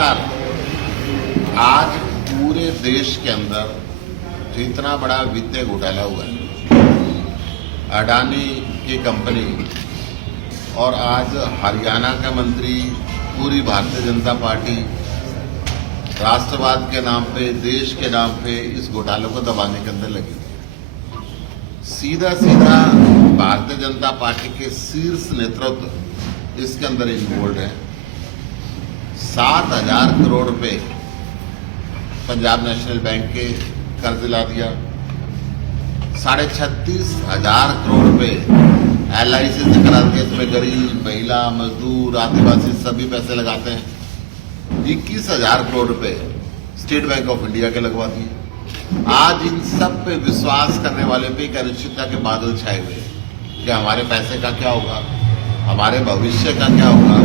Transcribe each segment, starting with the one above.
नमस्कार। आज पूरे देश के अंदर जितना बड़ा वित्तीय घोटाला हुआ है, अडानी की कंपनी और आज हरियाणा का मंत्री, पूरी भारतीय जनता पार्टी राष्ट्रवाद के नाम पे, देश के नाम पे इस घोटाले को दबाने के अंदर लगी। सीधा सीधा भारतीय जनता पार्टी के शीर्ष नेतृत्व इसके अंदर इन्वॉल्व है। 7,000 करोड़ रुपए पंजाब नेशनल बैंक के कर्ज ला दिया। 36,500 करोड़ रुपए LIC से करा दिया। इसमें गरीब, महिला, मजदूर, आदिवासी सभी पैसे लगाते हैं। 21,000 करोड़ रुपए स्टेट बैंक ऑफ इंडिया के लगवा दिए। आज इन सब पे विश्वास करने वाले पे एक अनिश्चितता के बादल छाए हुए कि हमारे पैसे का क्या होगा, हमारे भविष्य का क्या होगा।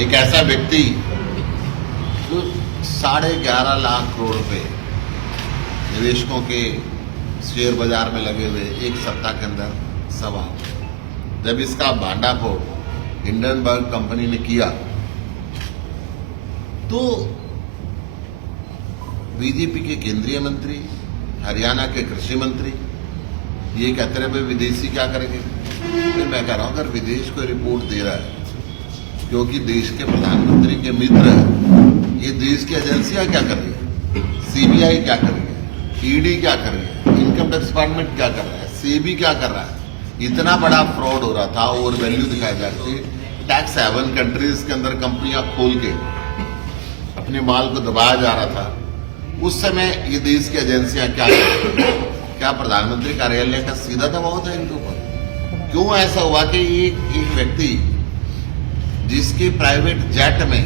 एक ऐसा व्यक्ति जो 11.5 लाख करोड़ रुपए निवेशकों के शेयर बाजार में लगे हुए एक सप्ताह के अंदर सवा, जब इसका भांडाफोड़ हिंडनबर्ग कंपनी ने किया तो बीजेपी के केंद्रीय मंत्री, हरियाणा के कृषि मंत्री ये कहते रहे भाई विदेशी क्या करेंगे। फिर मैं कह रहा हूं अगर विदेश को रिपोर्ट दे रहा है क्योंकि देश के प्रधानमंत्री के मित्र है, ये देश की एजेंसियां क्या कर रही है, CBI क्या कर रही है, ED क्या कर रही है, इनकम टैक्स डिपार्टमेंट क्या कर रहा है, SEBI क्या कर रहा है। इतना बड़ा फ्रॉड हो रहा था, ओवर वैल्यू दिखाई जा रही थी। टैक्स हेवन कंट्रीज के अंदर कंपनियां खोल के अपने माल को दबाया जा रहा था। उस समय ये देश की एजेंसियां क्या कर रही थी? क्या प्रधानमंत्री कार्यालय का सीधा दबाव था इनके ऊपर? क्यों ऐसा हुआ कि एक व्यक्ति जिसके प्राइवेट जेट में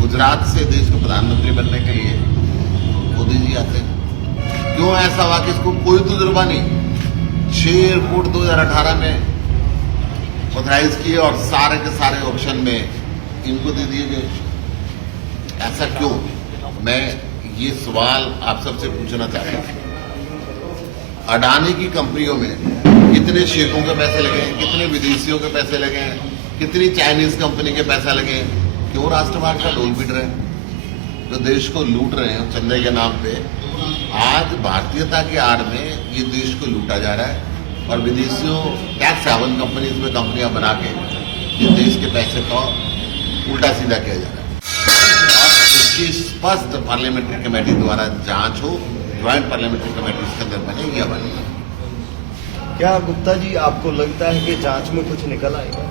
गुजरात से देश को प्रधानमंत्री बनने के लिए मोदी जी आते, क्यों ऐसा हुआ कि इसको कोई तजुर्बा नहीं? 6 एयरपोर्ट 2018 में ऑथराइज किए और सारे के सारे ऑप्शन में इनको दे दिए गए। ऐसा क्यों? मैं ये सवाल आप सबसे पूछना चाहता हूं। अडानी की कंपनियों में कितने शेखों के पैसे लगे हैं, कितने विदेशियों के पैसे लगे हैं, कितनी चाइनीज कंपनी के पैसा लगे हैं? क्यों राष्ट्रवाद का ढोल पीट रहे हैं, जो देश को लूट रहे हैं चंदे के नाम पे? आज भारतीयता की आड़ में ये देश को लूटा जा रहा है और विदेशियों टैक्स हेवन कंपनीज में कंपनियां बना के ये देश के पैसे को उल्टा सीधा किया जा रहा है। और इसकी स्पष्ट पार्लियामेंट्री कमेटी द्वारा जांच हो, ज्वाइंट पार्लियामेंट्री कमेटी इसके अंदर बने या बने। क्या गुप्ता जी आपको लगता है कि जांच में कुछ निकल आएगा?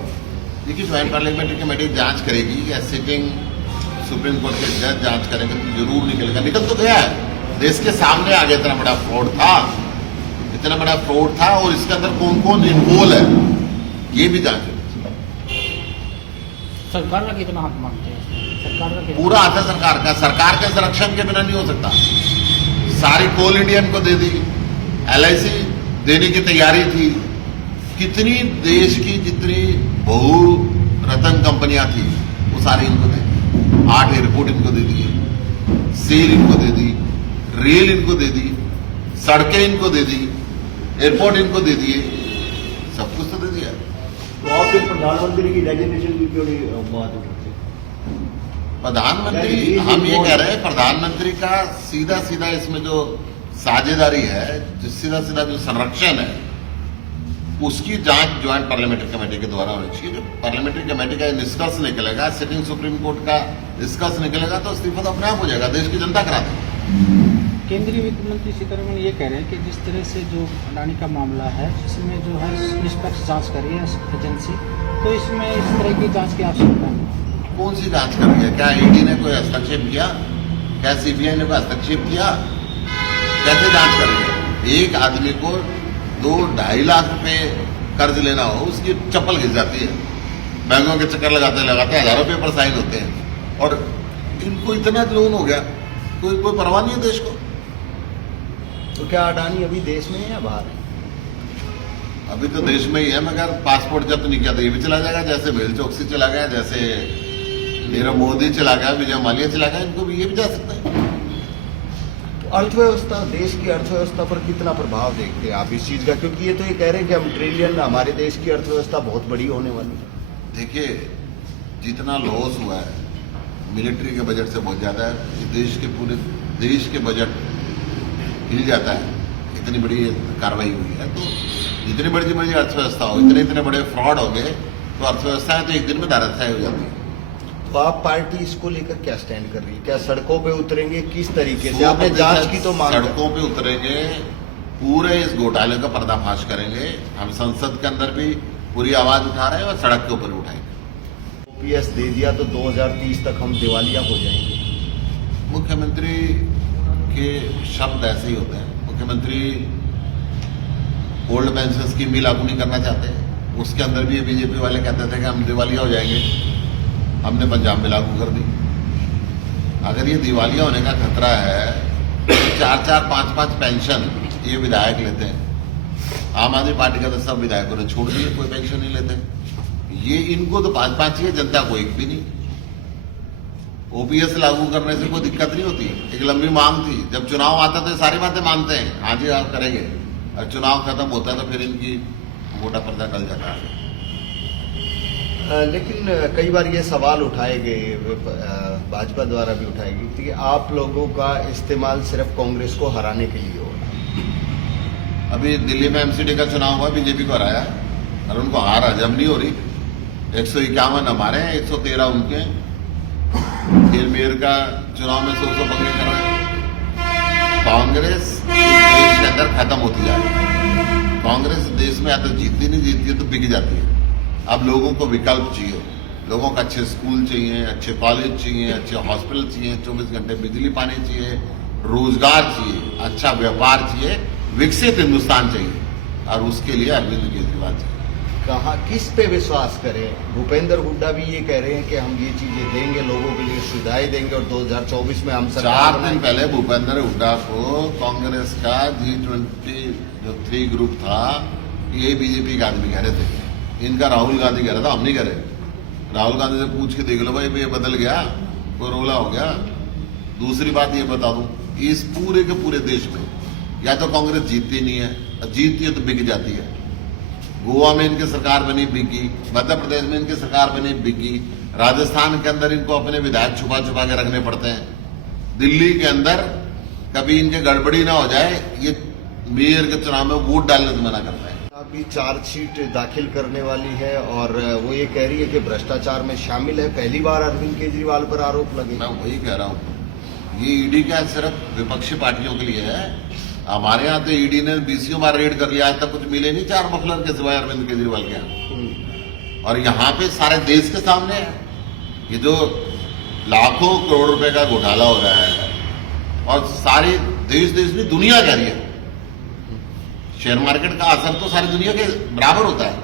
देखिए, ज्वाइंट पार्लियामेंट्री कमेटी जांच करेगी या सिटिंग सुप्रीम कोर्ट के जज जांच करेंगे तो जरूर निकलेगा। निकल तो गया है, देश के सामने आगे इतना बड़ा फ्रॉड था और इसके अंदर कौन कौन इन्वॉल्व है ये भी जांच है। सरकार का कितना हाथ मांगते हैं? सरकार का पूरा हाथ है सरकार का। सरकार के संरक्षण के बिना नहीं हो सकता। सारी कोल इंडियन को दे दी, LIC देने की तैयारी थी। कितनी देश की जितनी बहु रत्न कंपनियां थी वो सारी इनको दे दी। 8 एयरपोर्ट इनको दे दिए, सेल इनको दे दी, रेल इनको दे दी, सड़कें इनको दे दी, एयरपोर्ट इनको दे दिए, सब कुछ तो दे दिया। तो आप फिर प्रधानमंत्री की डेजिग्नेशन की क्यों नहीं बात उठाते? प्रधानमंत्री, हम ये कह रहे हैं प्रधानमंत्री का सीधा सीधा इसमें जो साझेदारी है, जो सीधा सीधा जो संरक्षण है, उसकी जांच ज्वाइंट पार्लियामेंट्री कमेटी के द्वारा होनी चाहिए। जो पार्लियामेंट्री कमेटी का निष्कर्ष निकलेगा, सिटिंग सुप्रीम कोर्ट का निष्कर्ष निकलेगा तो इस्तीफा तो अपने आप हो जाएगा, देश की जनता करा देगी। केंद्रीय वित्त मंत्री सीतारमण ये कह रहे हैं कि जिस तरह से जो अडानी का मामला है, इसमें जो है निष्पक्ष जांच करी है एजेंसी, तो इसमें इस तरह की जांच की आवश्यकता है। कौन सी जांच कर रही है? क्या ED ने कोई हस्तक्षेप किया? क्या CBI ने कोई हस्तक्षेप किया? कैसे जांच कर रही है? एक आदमी को 2-2.5 लाख रुपए कर्ज लेना हो, उसकी चप्पल घिस जाती है। बैंकों के चक्कर लगाते लगाते हजारों पेपर साइन होते हैं और इनको इतना लोन हो गया, कोई परवाह नहीं है देश को। तो क्या अडानी अभी देश में है या बाहर है? अभी तो देश में ही है, मगर पासपोर्ट जब्त नहीं किया तो ये भी चला जाएगा। जैसे मेहुल चोकसी चला गया, जैसे नीरव मोदी चला गया, विजय माल्या चला गया, इनको भी ये भी जा सकता है। अर्थव्यवस्था, देश की अर्थव्यवस्था पर कितना प्रभाव देखते हैं आप इस चीज का? क्योंकि ये तो ये कह रहे हैं कि हम ट्रिलियन, हमारे देश की अर्थव्यवस्था बहुत बड़ी होने वाली है। देखिए, जितना लॉस हुआ है मिलिट्री के बजट से बहुत ज्यादा है। ये देश के पूरे देश के बजट हिल जाता है, इतनी बड़ी कार्रवाई हुई है। तो जितनी बड़ी बड़ी अर्थव्यवस्था हो, इतने बड़े फ्रॉड हो गए तो अर्थव्यवस्था है तो एक दिन में धराशायी हो जाती है। तो आप पार्टी इसको लेकर क्या स्टैंड कर रही है? क्या सड़कों पे उतरेंगे? किस तरीके से आपने जांच की तो मांग सड़कों पे उतरेंगे, पूरे इस घोटाले का पर्दाफाश करेंगे। हम संसद के अंदर भी पूरी आवाज उठा रहे हैं और सड़क के ऊपर भी उठाएंगे। ओपीएस दे दिया तो 2030 तक हम दिवालिया हो जाएंगे। मुख्यमंत्री के शब्द ऐसे ही होते हैं। मुख्यमंत्री ओल्ड पेंशन स्कीम भी लागू नहीं करना चाहते, उसके अंदर भी ये बीजेपी वाले कहते थे कि हम दिवालिया हो जाएंगे, हमने पंजाब में लागू कर दी। अगर ये दिवालिया होने का खतरा है तो 4-4, 5-5 पेंशन ये विधायक लेते हैं। आम आदमी पार्टी का तो सब विधायकों ने छोड़ दिए, कोई पेंशन नहीं लेते। ये इनको तो 5-5 ही है, जनता को एक भी नहीं। ओपीएस लागू करने से कोई दिक्कत नहीं होती। एक लंबी मांग थी, जब चुनाव आता तो सारी बातें मानते हैं, हाँ जी आप करेंगे, और चुनाव खत्म होता है तो फिर इनकी मोटा पर्दा टल जाता है। लेकिन कई बार ये सवाल उठाए गए, भाजपा द्वारा भी उठाए गए कि आप लोगों का इस्तेमाल सिर्फ कांग्रेस को हराने के लिए हो रहा। अभी दिल्ली में एमसीडी का चुनाव हुआ, बीजेपी को हराया और उनको हार हजम नहीं हो रही। 151 हमारे हैं, 113 उनके। फिर मेयर का चुनाव में 100 पंगे कर रहे हैं। कांग्रेस देश के अंदर खत्म होती जा रही है। कांग्रेस देश में या तो जीतती नहीं, जीतती है तो बिक जाती है। अब लोगों को विकल्प चाहिए, लोगों को अच्छे स्कूल चाहिए, अच्छे कॉलेज चाहिए, अच्छे हॉस्पिटल चाहिए, 24 घंटे बिजली पानी चाहिए, रोजगार चाहिए, अच्छा व्यापार चाहिए, विकसित हिंदुस्तान चाहिए, और उसके लिए अरविंद केजरीवाल चाहिए। कहाँ किस पे विश्वास करें? भूपेंद्र हुड्डा भी ये कह रहे हैं कि हम ये चीजें देंगे, लोगों के लिए सुविधाएं देंगे और 2024 में हम 4 दिन पहले भूपेंद्र हुड्डा को कांग्रेस का G20 जो 3 ग्रुप था, ये बीजेपी के आदमी कह रहे थे। इनका राहुल गांधी कह रहा था हम नहीं करे। राहुल गांधी से पूछ के देख लो भाई, ये बदल गया, कोई रोला हो गया। दूसरी बात ये बता दूं, इस पूरे के पूरे देश में या तो कांग्रेस जीतती नहीं है, जीतती है तो बिक जाती है। गोवा में इनकी सरकार बनी, बिकी। मध्य प्रदेश में इनकी सरकार बनी, बिकी। राजस्थान के अंदर इनको अपने विधायक छुपा छुपा के रखने पड़ते हैं। दिल्ली के अंदर कभी इनके गड़बड़ी ना हो जाए, ये मेयर के चुनाव में वोट डालने से मना करते हैं। अभी चार्जशीट दाखिल करने वाली है और वो ये कह रही है कि भ्रष्टाचार में शामिल है। पहली बार अरविंद केजरीवाल पर आरोप लगे। मैं वही कह रहा हूँ, ये ईडी क्या सिर्फ विपक्षी पार्टियों के लिए है। हमारे यहाँ तो ईडी ने 20 बार रेड कर लिया, आज तक कुछ मिले नहीं 4 मफलर के सिवाय अरविंद केजरीवाल के यहाँ। और यहाँ पे सारे देश के सामने है ये जो लाखों करोड़ रुपए का घोटाला हो रहा है, और सारी देश नहीं दुनिया कह रही है। शेयर मार्केट का असर तो सारी दुनिया के बराबर होता है।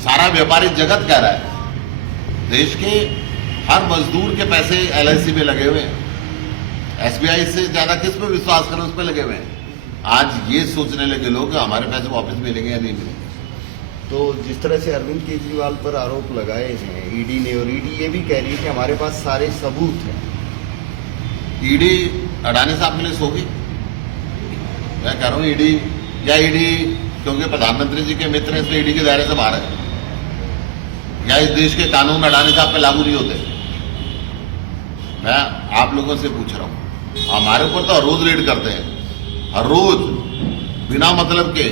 सारा व्यापारिक जगत कह रहा है। देश के हर मजदूर के पैसे LIC में लगे हुए हैं। SBI से ज्यादा किस पे विश्वास करें, उस पे लगे हुए हैं। आज ये सोचने लगे लोग हमारे पैसे वापस मिलेंगे या नहीं मिलेंगे। तो जिस तरह से अरविंद केजरीवाल पर आरोप लगाए हैं ईडी ने, और ईडी ये भी कह रही है कि हमारे पास सारे सबूत हैं। ईडी अडानी साहब के लिए सोगी। मैं कह रहा हूँ ईडी क्योंकि प्रधानमंत्री जी के मित्र हैं इसलिए ईडी के दायरे से बाहर है, या इस देश के कानून अडानी साहब पे लागू नहीं होते। मैं आप लोगों से पूछ रहा हूँ, हमारे ऊपर तो हर रोज रेड करते हैं, हर रोज बिना मतलब के।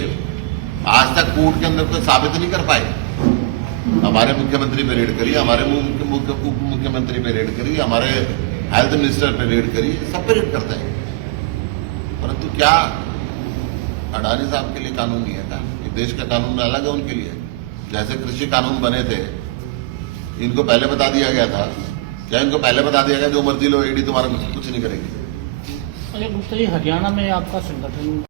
आज तक कोर्ट के अंदर कोई साबित नहीं कर पाए। हमारे मुख्यमंत्री पे रेड करी, हमारे उप मुख्यमंत्री पे रेड करी, हमारे हेल्थ मिनिस्टर पे रेड करी, सब पे रेड करते हैं। परंतु क्या अडानी साहब के लिए कानून नहीं है क्या? ये देश का कानून अलग है उनके लिए। जैसे कृषि कानून बने थे, इनको पहले बता दिया गया था, क्या इनको पहले बता दिया गया जो मर्जी लो, ईडी तुम्हारा कुछ नहीं करेगी। गुप्ता जी, हरियाणा में आपका संगठन